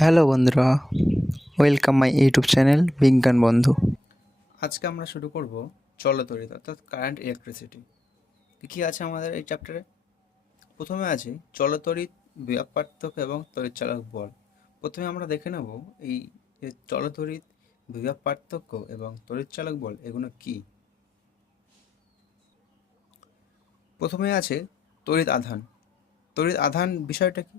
Hello বন্ধুরা, welcome my YouTube channel বিজ্ঞান বন্ধু। আজকে আমরা শুরু করব চলতরিত অর্থাৎ কারেন্ট ইলেকট্রিসিটি কী আছে আমাদের এই চ্যাপ্টারে প্রথমে আছে চলতরিত বিভব পার্থক্য এবং তড়িৎচালক বল। প্রথমে আমরা দেখে নেব এই চলতরিত বিভব পার্থক্য এবং তড়িৎচালক বল, এগুলো কি? প্রথমে আছে তড়িৎ আধান। তড়িৎ আধান বিষয়টা কি?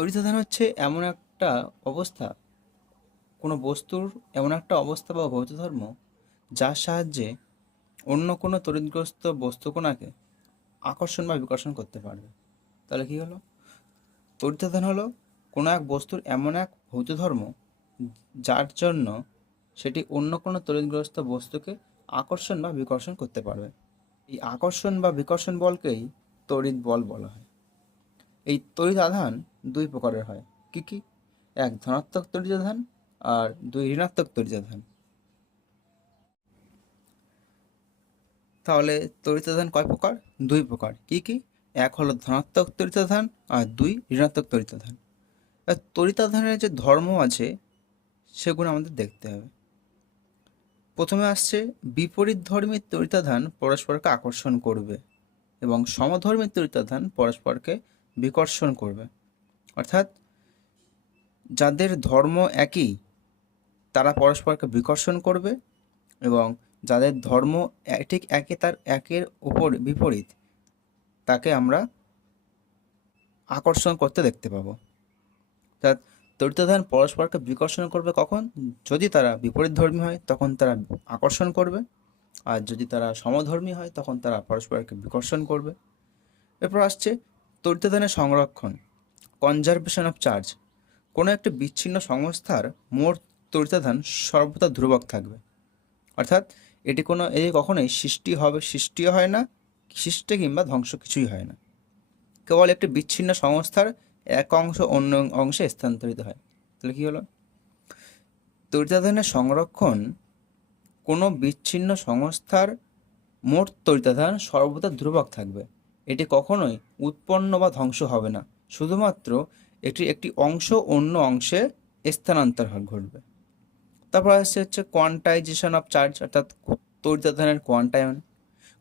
তড়িৎ হচ্ছে এমন একটা অবস্থা, কোনো বস্তুর এমন একটা অবস্থা বা ভৌত ধর্ম যার সাহায্যে অন্য কোনো তড়িৎগ্রস্ত বস্তুকণাকে আকর্ষণ বা বিকর্ষণ করতে পারবে। তাহলে কি হলো? তড়িৎ আধান হলো কোনো এক বস্তুর এমন এক ভৌত ধর্ম যার জন্য সেটি অন্য কোনো তড়িৎগ্রস্ত বস্তুকে আকর্ষণ বা বিকর্ষণ করতে পারবে। এই আকর্ষণ বা বিকর্ষণ বলকেই তড়িৎ বল বলা হয়। এই তড়িৎ আধান দুই প্রকারের হয়। কি কি? এক, ধনাত্মক তড়িৎ আধান আর দুই ঋণাত্মক তড়িৎ আধান তাহলে তড়িৎ আধান কয় প্রকার? দুই প্রকার। কি কি? এক হলো ধনাত্মক তড়িৎ আধান আর দুই ঋণাত্মক আর তড়িৎ যে ধর্ম আছে, সেগুলো আমাদের দেখতে হবে। প্রথমে আসছে বিপরীত ধর্মীর তড়িতাধান পরস্পরকে আকর্ষণ করবে এবং সমধর্মীর তরিতাধান পরস্পরকে বিকর্ষণ করবে। অর্থাৎ যাদের ধর্ম একই, তারা পরস্পরকে বিকর্ষণ করবে এবং যাদের ধর্ম ঠিক একে তার একের উপর বিপরীত, তাকে আমরা আকর্ষণ করতে দেখতে পাবো। অর্থাৎ তড়িতাধান পরস্পরকে বিকর্ষণ করবে কখন? যদি তারা বিপরীত ধর্মী হয়, তখন তারা আকর্ষণ করবে। আর যদি তারা সমধর্মী হয়, তখন তারা পরস্পরকে বিকর্ষণ করবে। এরপর আসছে তড়িতাধানের সংরক্ষণ। কনজারভেশন অফ চার্জ কোনো একটি বিচ্ছিন্ন সংস্থার মোট তড়িতাধান সর্বদা ধ্রুবক থাকবে। অর্থাৎ এটি কোনো এটি কখনোই সৃষ্টি হবে, সৃষ্টিও হয় না, সৃষ্টি কিংবা ধ্বংস কিছুই হয় না। কেবল একটি বিচ্ছিন্ন সংস্থার এক অংশ অন্য অংশে স্থানান্তরিত হয়। তাহলে কী হলো? তড়িতাধানের সংরক্ষণ কোনো বিচ্ছিন্ন সংস্থার মোট তড়িতাধান সর্বদা ধ্রুবক থাকবে। এটি কখনোই উৎপন্ন বা ধ্বংস হবে না। শুধুমাত্র এটি একটি অংশ অন্য অংশে স্থানান্তর ঘটবে। তারপর আসছে হচ্ছে কোয়ান্টাইজেশন অফ চার্জ অর্থাৎ তড়িতাধানের কোয়ান্টায়ন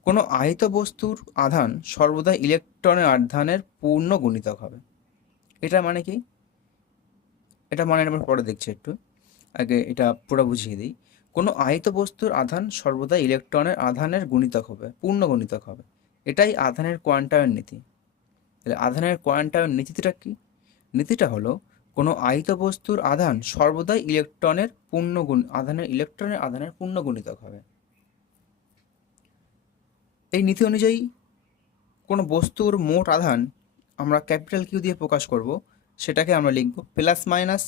কোনো আহিত বস্তুর আধান সর্বদা ইলেকট্রনের আধানের পূর্ণ গুণিতক হবে। এটা মানে কি? এটা মানে আমরা পরে দেখছি একটু। আগে এটা পুরো বুঝিয়ে দিই। কোনো আহিত বস্তুর আধান সর্বদা ইলেকট্রনের আধানের গুণিতক হবে, পূর্ণ গুণিতক হবে। এটাই আধানের কোয়ান্টায়ন নীতি। তাহলে আধানের কোয়ান্টায়ন নীতিটা কি? নীতিটা হলো কোনো আহিত বস্তুর আধান সর্বদাই ইলেকট্রনের পূর্ণ গুণ আধানের ইলেকট্রনের আধানের পূর্ণ গুণিতক হবে। এই নীতি অনুযায়ী কোনো বস্তুর মোট আধান আমরা ক্যাপিটাল কিউ দিয়ে প্রকাশ করব, সেটাকে আমরা লিখব প্লাস মাইনাস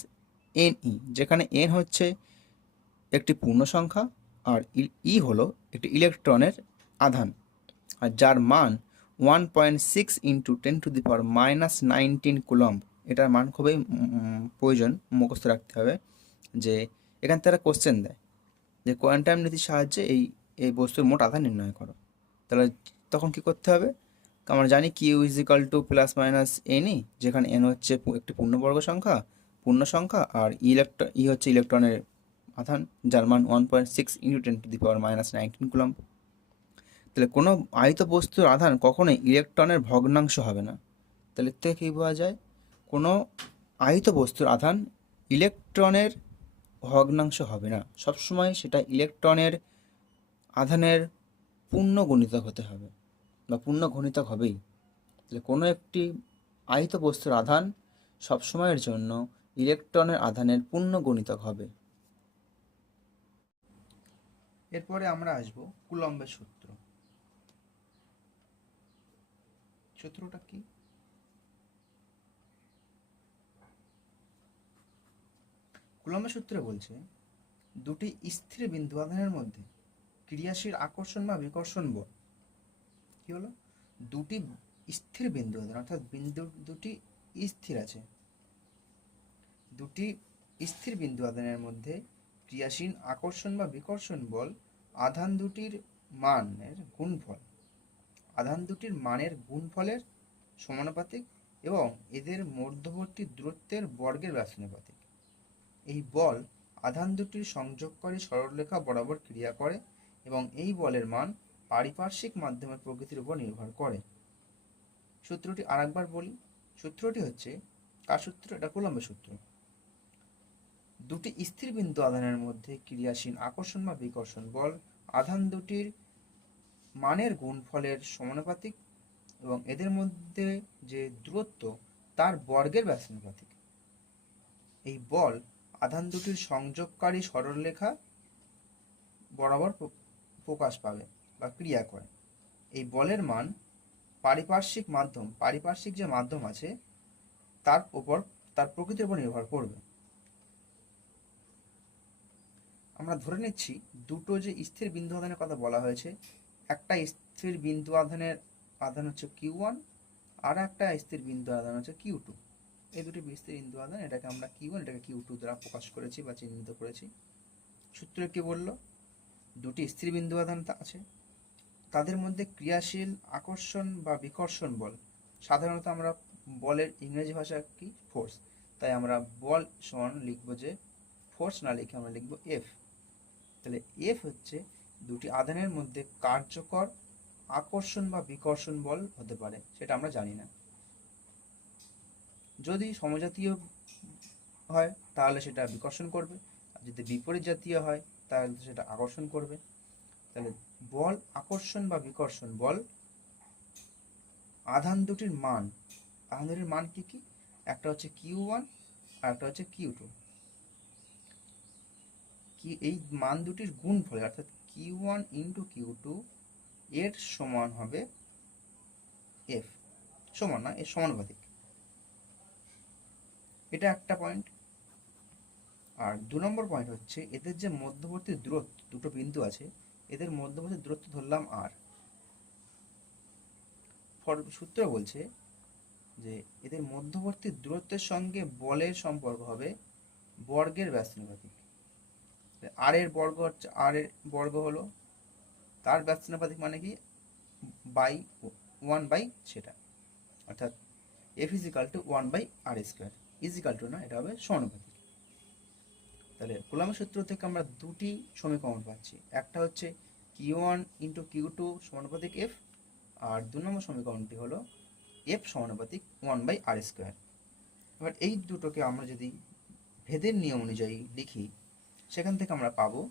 এন ই, যেখানে এন হচ্ছে একটি পূর্ণ সংখ্যা আর ই হলো একটি ইলেকট্রনের আধান। আর যার মান one point six into ten to the power minus nineteen coulomb এটার মান খুবই প্রয়োজন, মুখস্থ রাখতে হবে যে এখান থেকে কোশ্চেন দেয়। যে কোয়ান্টাম নীতির সাহায্যে এই এই বস্তুর মোট আধান নির্ণয় করো। তাহলে তখন কি করতে হবে? আমরা জানি q is equal to plus minus n e যেখানে এন হচ্ছে একটি পূর্ণবর্গ সংখ্যা, পূর্ণ সংখ্যা, আর ইলেকট্রন ই হচ্ছে ইলেকট্রনের আধান, যার মান one point six into ten to the power minus nineteen coulomb তাহলে কোনো আহিত বস্তুর আধান কখনোই ইলেকট্রনের ভগ্নাংশ হবে না। তাহলে এর থেকে কী বোঝা যায়? কোনো আহিত বস্তুর আধান ইলেকট্রনের ভগ্নাংশ হবে না। সবসময় সেটা ইলেকট্রনের আধানের পূর্ণ গুণিতক হতে হবে বা পূর্ণ গণিতক হবেই। তাহলে কোনো একটি আহিত বস্তুর আধান সবসময়ের জন্য ইলেকট্রনের আধানের পূর্ণ গণিতক হবে। এরপরে আমরা আসব কুলম্বের সূত্র। সূত্রটা কি? কুলম্বের সূত্রে বলছে, দুটি স্থির বিন্দু আধানের মধ্যে ক্রিয়াশীল আকর্ষণ বা বিকর্ষণ বল। কি হলো? দুটি স্থির বিন্দু আধান, অর্থাৎ বিন্দু দুটি স্থির আছে। দুটি স্থির বিন্দু আধানের মধ্যে ক্রিয়াশীল আকর্ষণ বা বিকর্ষণ বল আধান দুটির মানের গুণফল। আধান দুটির মানের গুণফলের সমানুপাতিক এবং এদের মধ্যবর্তী দূরত্বের বর্গের ব্যস্তানুপাতিক এই বল আধান দুটির সংযোগকারী সরলরেখা বরাবর ক্রিয়া করে এবং এই বলের মান পারিপার্শ্বিক মাধ্যমের প্রকৃতির উপর নির্ভর করে। সূত্রটি আরেকবার বলি, সূত্রটি হচ্ছে কার সূত্র? এটা কুলম্বের সূত্র। দুটি স্থির বিন্দু আধানের মধ্যে ক্রিয়াশীল আকর্ষণ বা বিকর্ষণ বল আধান দুটির মানের গুণফলের সমানুপাতিক এবং এদের মধ্যে যে দূরত্ব, তার বর্গের ব্যস্তানুপাতিক এই বল আধান দুটির সংযোগকারী সরলরেখা বরাবর প্রকাশ পাবে বা ক্রিয়া করে। এই বলের মান পারিপার্শ্বিক মাধ্যম, পারিপার্শ্বিক যে মাধ্যম আছে, তার উপর, তার প্রকৃতির উপর নির্ভর করবে। আমরা ধরে নিচ্ছি দুটো যে স্থির বিন্দু আধানের কথা বলা হয়েছে একটা স্থির বিন্দু আধানের আধান হচ্ছে কিউ ওয়ান আর একটা স্থির বিন্দু আধান হচ্ছে কিউ টু এই দুটি স্থির বিন্দু আধান, এটাকে আমরা কিউ ওয়ান এটাকে কিউ টু দ্বারা প্রকাশ করেছি বা চিহ্নিত করেছি। সূত্রে কি বলল? দুটি স্থির বিন্দু আধান আছে। তাদের মধ্যে ক্রিয়াশীল আকর্ষণ বা বিকর্ষণ বল, সাধারণত আমরা বলের ইংরেজি ভাষা কি? ফোর্স তাই আমরা বল সমান লিখব যে ফোর্স না লিখে আমরা লিখব এফ তাহলে এফ হচ্ছে দুটি আধানের মধ্যে কার্যকর আকর্ষণ বা বিকর্ষণ বল হতে পারে, সেটা আমরা জানি না। যদি সমজাতীয় হয়, তাহলে সেটা বিকর্ষণ করবে। যদি বিপরীত জাতীয় হয়, তাহলে সেটা আকর্ষণ করবে। তাহলে বল আকর্ষণ বা বিকর্ষণ, বল আধান দুটির মান, আধান দুটির মান কি কি? একটা হচ্ছে কিউ ওয়ান আর একটা হচ্ছে কিউ টু। কি এই মান দুটির গুণ ফলে অর্থাৎ q one into q two এর সমান হবে এফ সমান না, এর সমানুপাতিক। এটা একটা পয়েন্ট আর দু নম্বর পয়েন্ট হচ্ছে, এদের যে মধ্যবর্তী দূরত্ব, দুটো বিন্দু আছে, এদের মধ্যবর্তী দূরত্ব ধরলাম আর সূত্র বলছে যে, এদের মধ্যবর্তী দূরত্বের সঙ্গে বলের সম্পর্ক হবে বর্গের ব্যস্তানুপাতিক আর এর বর্গ হচ্ছে আর এর বর্গ হলো, তার ব্যস্তানুপাতিক মানে কি? বাই ওয়ান বাই সেটা। অর্থাৎ F is equal to one by r square is equal to না, এটা হবে সমানুপাতিক। তাহলে কুলামের সূত্র থেকে আমরা দুটি সমীকরণ পাচ্ছি। একটা হচ্ছে q one into q two সমানুপাতিক এফ আর দু নম্বর সমীকরণটি হলো এফ সমানুপাতিক ওয়ান বাই আর স্কোয়ার এবার এই দুটোকে আমরা যদি ভেদের নিয়ম অনুযায়ী লিখি সেখান থেকে আমরা পাবো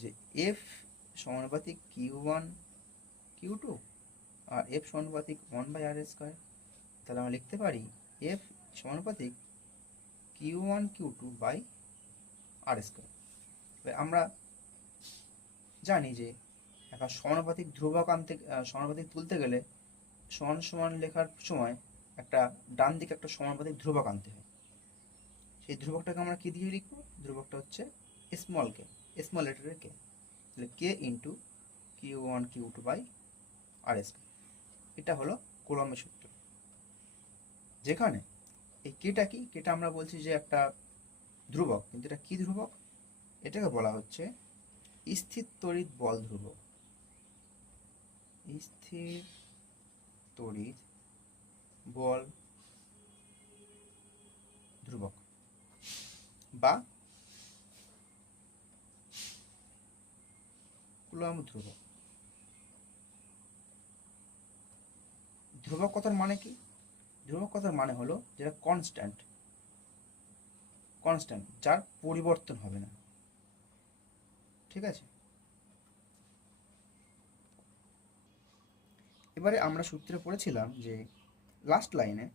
যে এফ সমানুপাতিক কিউ ওয়ান কিউ টু আর এফ সমানুপাতিক ওয়ান বাই আর স্কোয়ার তাহলে আমরা লিখতে পারি এফ সমানুপাতিক q one q two by r square আমরা জানি যে একটা সমানুপাতিক ধ্রুবক আনতে সমানুপাতিক তুলতে গেলে সমান সমান লেখার সময় একটা ডান দিকে একটা সমানুপাতিক ধ্রুবক আনতে হয়। সেই ধ্রুবকটাকে আমরা কি দিয়ে লিখব? ধ্রুবকটা হচ্ছে স্মল কে স্মল লেটারের কে তাহলে k into q one q two by r square এটা হলো কোলমের সূত্র। যেখানে এই কেটা কি? কেটা আমরা বলছি যে একটা ধ্রুবক। কিন্তু এটা কি ধ্রুবক? এটাকে বলা হচ্ছে স্থির তড়িৎ বল ধ্রুবক। স্থির তড়িৎ বল ধ্রুবক। বা কুলম্ব ধ্রুবক ধ্রুবক কথার মানে কি? ধ্রুবক কথার মানে হলো যেটা কনস্ট্যান্ট কনস্ট্যান্ট যার পরিবর্তন হবে না। ঠিক আছে? এবারে আমরা সূত্রে পড়েছিলাম যে লাস্ট লাইনে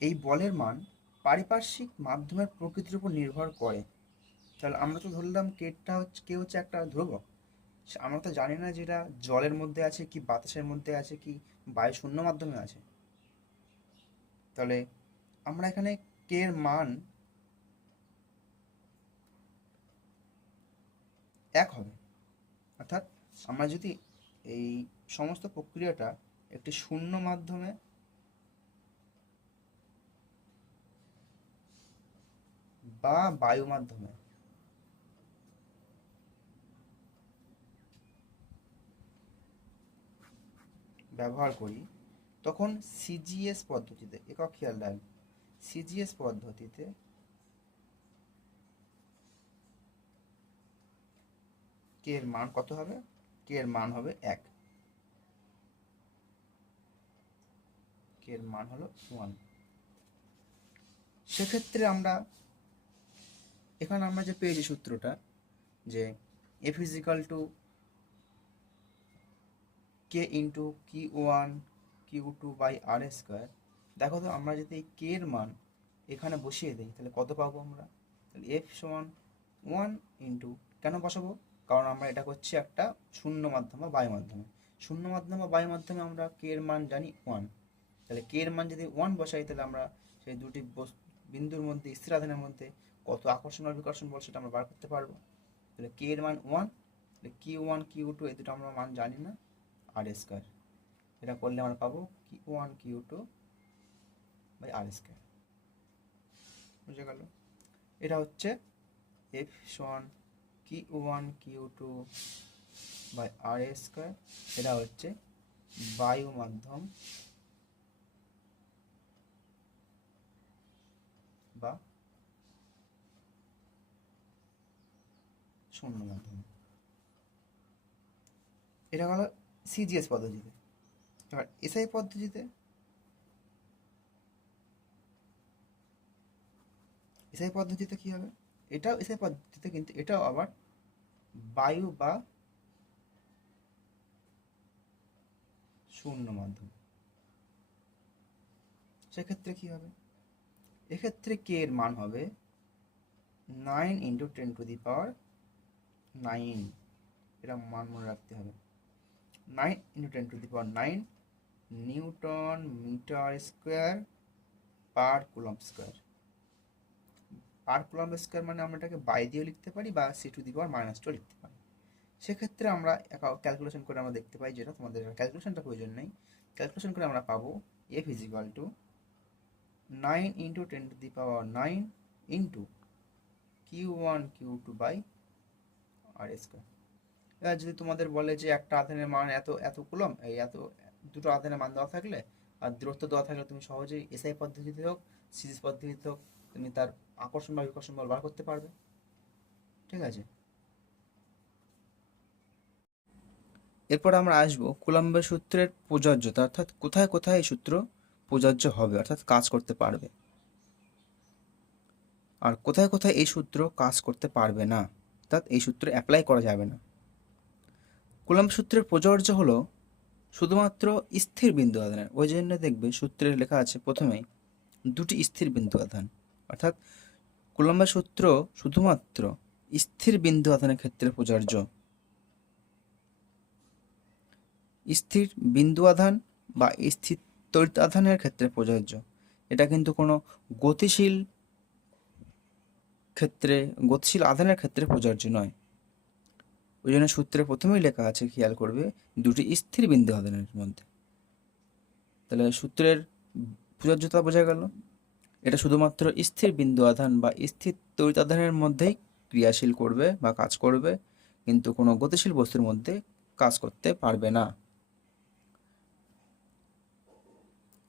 এই বলের মান পারিপার্শ্বিক মাধ্যমের প্রকৃতির উপর নির্ভর করে। তাহলে আমরা তো ধরলাম কেটা হচ্ছে, কে হচ্ছে একটা ধ্রুবক আমরা তো জানি না যেটা জলের মধ্যে আছে কি বাতাসের মধ্যে আছে কি বায়ু শূন্য মাধ্যমে আছে। তাহলে আমরা এখানে কে এর মান এক হবে। অর্থাৎ আমরা যদি এই সমস্ত প্রক্রিয়াটা একটি শূন্য মাধ্যমে বা বায়ু মাধ্যমে ব্যবহার করি। তখন সিজিএস পদ্ধতিতে, একক খেয়াল রাখবে সিজিএস পদ্ধতিতে কে এর মান কত হবে? কে এর মান হবে এক। কে এর মান হলো ওয়ান সেক্ষেত্রে আমরা এখানে আমরা যে পেয়েছি সূত্রটা, যে F is equal to k into q one q two by r square দেখো তো আমরা যদি এই কে এর মান এখানে বসিয়ে দিই, তাহলে কত পাবো আমরা? তাহলে এফ সমান ওয়ান ইন্টু কেন বসাবো? কারণ আমরা এটা করছি একটা শূন্য মাধ্যম বা বায়ু মাধ্যমে শূন্য মাধ্যম বা বায়ু মাধ্যমে আমরা কে এর মান জানি ওয়ান তাহলে কে এর মান যদি ওয়ান বসাই, তাহলে আমরা সেই দুটি বিন্দুর মধ্যে স্থির আধানের মধ্যে কত আকর্ষণ আর বিকর্ষণ বল সেটা আমরা বার করতে পারব। তাহলে কে এর মান ওয়ান তাহলে কিউ ওয়ান কিউ টু এই দুটো আমরা মান জানি না আর স্কোয়ার এটা করলে আমরা পাবো q one q two by r square বুঝে গেল? এটা হচ্ছে এফ সমান q one q two by r square এটা হচ্ছে বায়ু মাধ্যম বা শূন্য মাধ্যম এটা হলো সিজিএস পদ্ধতিতে। এবার এসআই পদ্ধতিতে এসআই পদ্ধতিতে কি হবে? এটাও এসআই পদ্ধতিতে কিন্তু এটাও আবার বায়ু বা শূন্য মাধ্যম সেক্ষেত্রে কি হবে? এক্ষেত্রে কে এর মান হবে nine into ten to the power nine. এটা মান মনে রাখতে হবে। Nine into ten to the power nine newton metre square per coulomb square. Per coulomb square মানে আমরা এটাকে বাই দিয়েও লিখতে পারি বা C to the power minus two লিখতে পারি। সেক্ষেত্রে আমরা ক্যালকুলেশন করে আমরা দেখতে পাই যেটা তোমাদের ক্যালকুলেশনটা প্রয়োজন নেই। ক্যালকুলেশন করে আমরা পাবো F is to nine into ten to the power nine into q one q two by r square এবার যদি তোমাদের বলে যে একটা আধানের মান এত এত কুলম, এই এত, দুটো আধানের মান দেওয়া থাকলে আর দূরত্ব দেওয়া থাকলে তুমি সহজেই এসআই পদ্ধতিতে হোক সিরিজ পদ্ধতিতে হোক, তুমি তার আকর্ষণ বা বিকর্ষণ বল বার করতে পারবে। ঠিক আছে? এরপর আমরা আসব কুলম্বের সূত্রের প্রযোজ্যতা, অর্থাৎ কোথায় কোথায় এই সূত্র প্রযোজ্য হবে, অর্থাৎ কাজ করতে পারবে। আর কোথায় কোথায় এই সূত্র কাজ করতে পারবে না? অর্থাৎ এই সূত্রে অ্যাপ্লাই করা যাবে না। কুলম্ব সূত্রের প্রযোজ্য হলো শুধুমাত্র স্থির বিন্দু আধানের। ওই জন্য দেখবে সূত্রে লেখা আছে প্রথমেই দুটি স্থির বিন্দু আধান। অর্থাৎ কুলম্বের সূত্র শুধুমাত্র স্থির বিন্দু আধানের ক্ষেত্রে প্রযোজ্য। স্থির বিন্দু আধান বা স্থির তড়িৎ আধানের ক্ষেত্রে প্রযোজ্য। এটা কিন্তু কোনো গতিশীল ক্ষেত্রে, গতিশীল আধানের ক্ষেত্রে প্রযোজ্য নয়। ওই জন্য সূত্রে প্রথমেই লেখা আছে, খেয়াল করবে, দুটি স্থির বিন্দু আধানের মধ্যে। তাহলে সূত্রের প্রযোজ্যতা বোঝা গেল। এটা শুধুমাত্র স্থির বিন্দু আধান বা স্থির তড়িৎ আধানের মধ্যেই ক্রিয়াশীল করবে বা কাজ করবে, কিন্তু কোনো গতিশীল বস্তুর মধ্যে কাজ করতে পারবে না।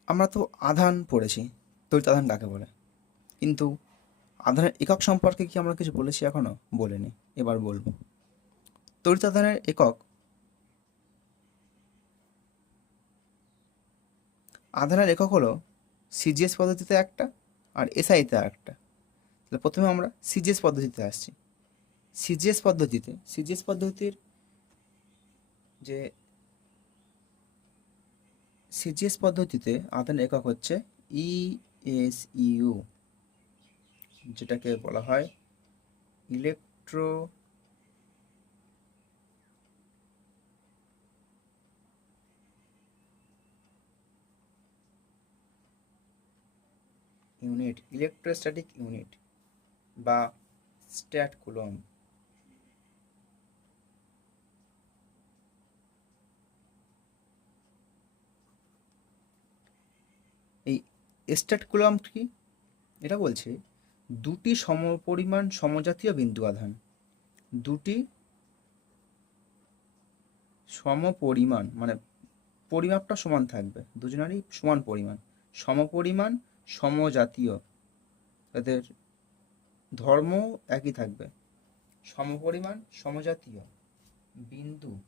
আমরা তো আধান পড়েছি, তড়িৎ আধান কাকে বলে? কিন্তু আধানের একক সম্পর্কে কি আমরা কিছু বলেছি এখনও? বলিনি। এবার বলব। তড়িৎ আধানের একক আধানের একক হলো সিজিএস পদ্ধতিতে একটা আর এসআইতে একটা। তাহলে প্রথমে আমরা সিজিএস পদ্ধতিতে আসছি। সিজিএস পদ্ধতিতে সিজিএস পদ্ধতির যে সিজিএস পদ্ধতিতে আধান একক হচ্ছে ইএসইউ যেটাকে বলা হয় ইলেকট্রো ইউনিট ইলেকট্রোস্ট্যাটিক ইউনিট বা স্ট্যাট কুলম এই স্ট্যাট কুলম কি? এটা বলছে দুটি সমপরিমাণ সমজাতীয় বিন্দু আধান। দুটি সমপরিমাণ মানে পরিমাপটা সমান থাকবে, দুজনেরই সমান পরিমাণ। সমপরিমাণ সমজাতীয় তাদের ধর্ম একই থাকবে। সমপরিমাণ সমজাতীয় বিন্দু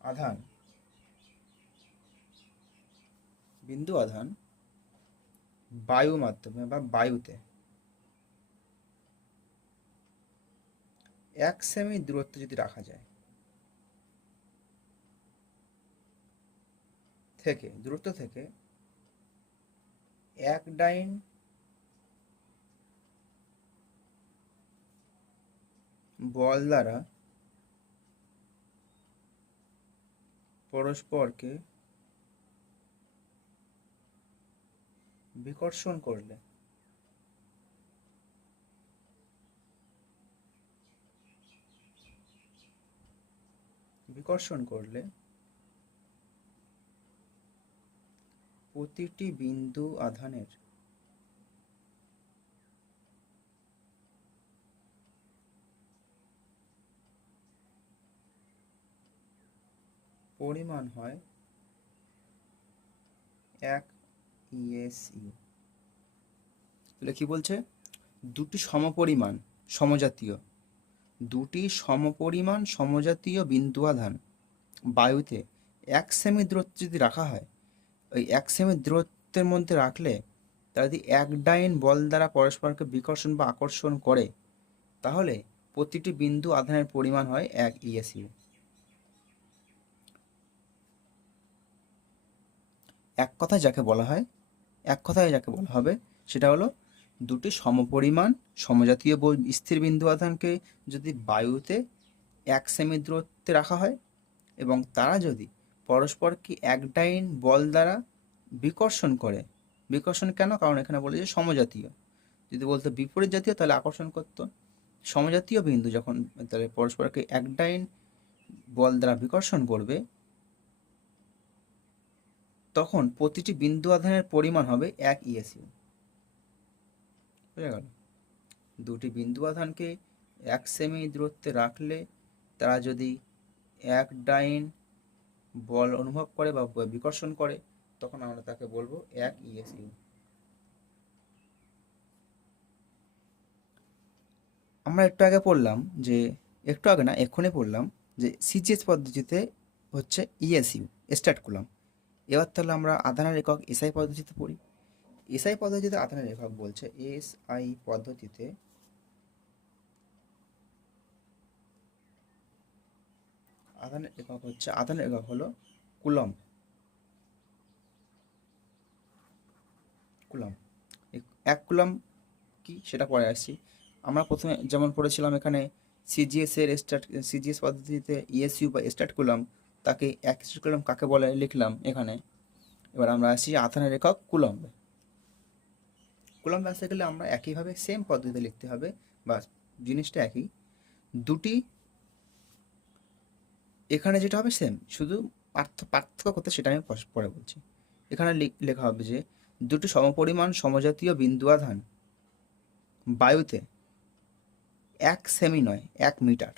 আধান বিন্দু আধান বায়ু মাধ্যমে বা বায়ুতে। এক সেমি দূরত্ব যদি রাখা যায়, থেকে, দূরত্ব থেকে এক ডাইন বল দ্বারা পরস্পরকে বিকর্ষণ করলে। বিকর্ষণ করলে প্রতিটি বিন্দু আধানের পরিমাণ হয় এক ইএসইউ। তাহলে কি বলছে? দুটি সমপরিমাণ, সমজাতীয়। দুটি সমপরিমাণ, সমজাতীয় বিন্দু আধান বায়ুতে এক সেমি দূরত্ব যদি রাখা হয়। ওই এক সেমি দূরত্বের মধ্যে রাখলে তারা যদি এক ডাইন বল দ্বারা পরস্পরকে বিকর্ষণ বা আকর্ষণ করে, তাহলে প্রতিটি বিন্দু আধানের পরিমাণ হয় এক ইএসইউ। এক কথায় যাকে বলা হয় এক কথায় যাকে বলা হবে, সেটা হলো দুটি সমপরিমাণ সমজাতীয় স্থির বিন্দু আধানকে যদি বায়ুতে এক সেমি দূরত্বে রাখা হয় এবং তারা যদি পরস্পরকে এক ডাইন বল দ্বারা বিকর্ষণ করে, বিকর্ষণ কেন? কারণ এখানে বলে যে সমজাতীয়। যদি বলতো বিপরীত জাতীয়, তাহলে আকর্ষণ করতো। সমজাতীয় বিন্দু যখন, তাহলে পরস্পরকে এক ডাইন বল দ্বারা বিকর্ষণ করবে তখন প্রতিটি বিন্দু আধানের পরিমাণ হবে এক ইএসইউ বুঝা গেল? দুটি বিন্দু আধানকে এক সেমি দূরত্বে রাখলে তারা যদি এক ডাইন বল অনুভব করে বা বিকর্ষণ করে, তখন আমরা তাকে বলব এক ইএসইউ আমরা একটু আগে পড়লাম যে, একটু আগে না, এক্ষুনি পড়লাম যে সিজিএস পদ্ধতিতে হচ্ছে ইএসইউ স্টার্ট করলাম এবার তাহলে আমরা আধানের একক এসআই পদ্ধতিতে পড়ি। এসআই পদ্ধতিতে আধানের একক বলছে এস আই পদ্ধতিতে আধানের একক হচ্ছে, আধানের একক হলো কুলম কুলম এক কুলম কি সেটা পরে আসছি। আমরা প্রথমে যেমন পড়েছিলাম এখানে সিজিএস এর স্টার্ট সিজিএস পদ্ধতিতে ইএসইউ বা স্টার্ট কুলম তাকে এক স্টার্ট কুলম কাকে বলে লিখলাম এখানে? এবার আমরা আসি আধানের একক কুলম্ব। কুলম্ব আসতে গেলে আমরা একইভাবে সেম পদ্ধতিতে লিখতে হবে, বা জিনিসটা একই। দুটি এখানে যেটা হবে সেম শুধু পার্থ, পার্থক্য করতে সেটা আমি পরে বলছি। এখানে লেখা হবে যে, দুটি সমপরিমাণ সমজাতীয় বিন্দু আধান বায়ুতে এক সেমি নয়, এক মিটার।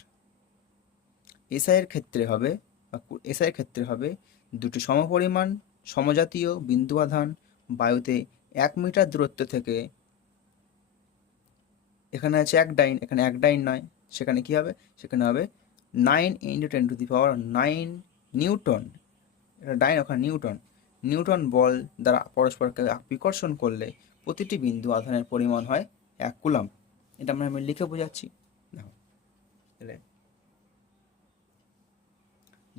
এসআইয়ের ক্ষেত্রে হবে বা এসআইয়ের ক্ষেত্রে হবে দুটি সমপরিমাণ সমজাতীয় বিন্দু আধান বায়ুতে এক মিটার দূরত্ব থেকে এখানে আছে এক ডাইন, এখানে এক ডাইন নয়, সেখানে কি হবে? সেখানে হবে nine into ten to the power nine newton এটা ডাইন, ওখানে নিউটন। নিউটন বল দ্বারা পরস্পরকে বিকর্ষণ করলে প্রতিটি বিন্দু আধানের পরিমাণ হয় এক কুলাম এটা আমরা আমি লিখে বোঝাচ্ছি। তাহলে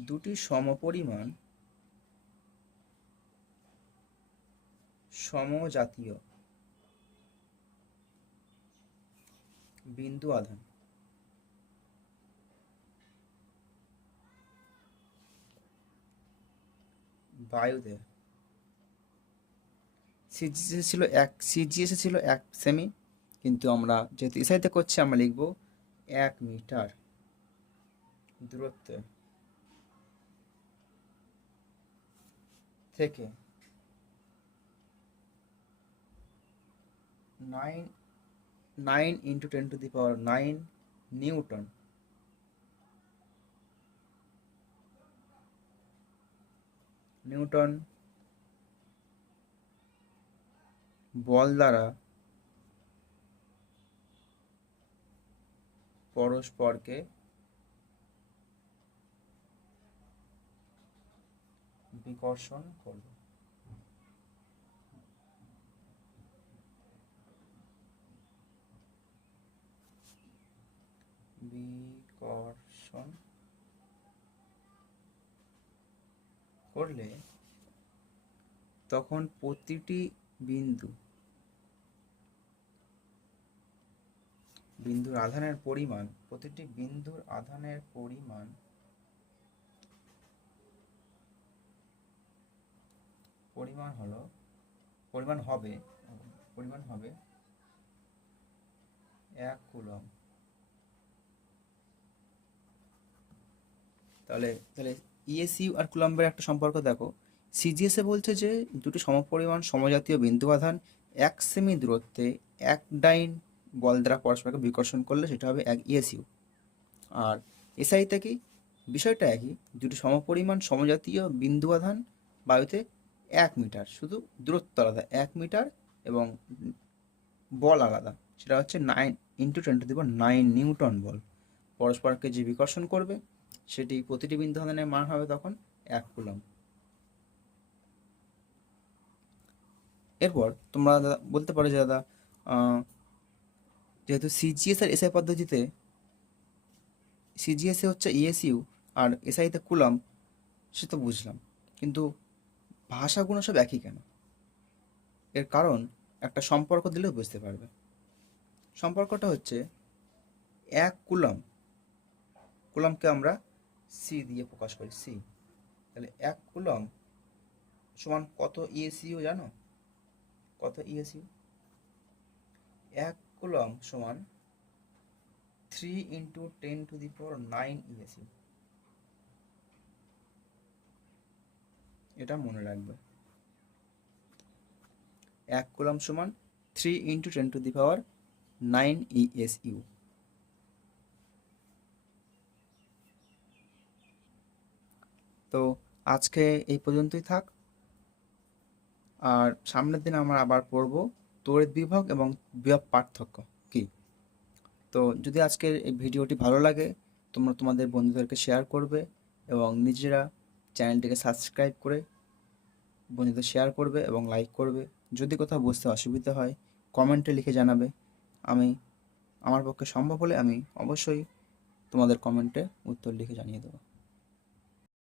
দুটি সমপরিমাণ সমজাতীয় বিন্দু আধান। বায়ুতে। সিজিএস ছিল এক সিজিএস ছিল এক সেমি কিন্তু আমরা যেহেতু এসআইতে করছি, আমরা লিখব এক মিটার দূরত্বে। থেকে nine nine into ten to the power nine newton newton বল দ্বারা পরস্পরকে বিকর্ষণ করবে। বিকর্ষণ করলে তখন প্রতিটি বিন্দু বিন্দুর আধানের পরিমাণ প্রতিটি বিন্দুর আধানের পরিমাণ পরিমাণ হলো, পরিমাণ হবে পরিমাণ হবে এক কুলম। তাহলে তাহলে ইএসইউ আর কুলম্বের একটা সম্পর্ক দেখো। সিজিএসএ বলছে যে দুটি সমপরিমাণ সমজাতীয় বিন্দু আধান এক সেমি দূরত্বে এক ডাইন বল দ্বারা পরস্পরকে বিকর্ষণ করলে সেটা হবে এক ইএসইউ আর এসআইতে কি? বিষয়টা একই। দুটি সমপরিমাণ সমজাতীয় বিন্দু আধান বায়ুতে এক মিটার, শুধু দূরত্ব আলাদা, এক মিটার এবং বল আলাদা। সেটা হচ্ছে nine into ten to the nine newton বল। পরস্পরকে যে বিকর্ষণ করবে, সেটি প্রতিটি বিন্দু আধানের মান হবে তখন এক কুলম এরপর তোমরা বলতে পারো যে দাদা যেহেতু সিজিএস আর এসআই পদ্ধতিতে সিজিএসএ হচ্ছে ইএসইউ আর এসআইতে কুলাম সে তো বুঝলাম। কিন্তু ভাষাগুলো সব একই কেন? এর কারণ একটা সম্পর্ক দিলেও বুঝতে পারবে। সম্পর্কটা হচ্ছে এক কুলম কুলমকে আমরা সি দিয়ে প্রকাশ করি সি তাহলে এক কুলম সমান কত ইএসইউ জানো? কত ইএসইউ এক কুলম সমান three into ten to the power nine ESU এটা মনে রাখবে। এক কুলম সমান three into ten to the power nine ESU তো আজকে এই পর্যন্তই থাক। আর সামনের দিন আমরা আবার পড়ব তড়িৎ বিভাগ এবং বিভাগ পার্থক্য কি। তো যদি আজকের এই ভিডিওটি ভালো লাগে, তোমরা তোমাদের বন্ধুদেরকে শেয়ার করবে এবং নিজেরা চ্যানেলটিকে সাবস্ক্রাইব করে বন্ধুদের শেয়ার করবে এবং লাইক করবে। যদি কোথাও বুঝতে অসুবিধা হয়, কমেন্টে লিখে জানাবে। আমি, আমার পক্ষে সম্ভব হলে আমি অবশ্যই তোমাদের কমেন্টে উত্তর লিখে জানিয়ে দেবো।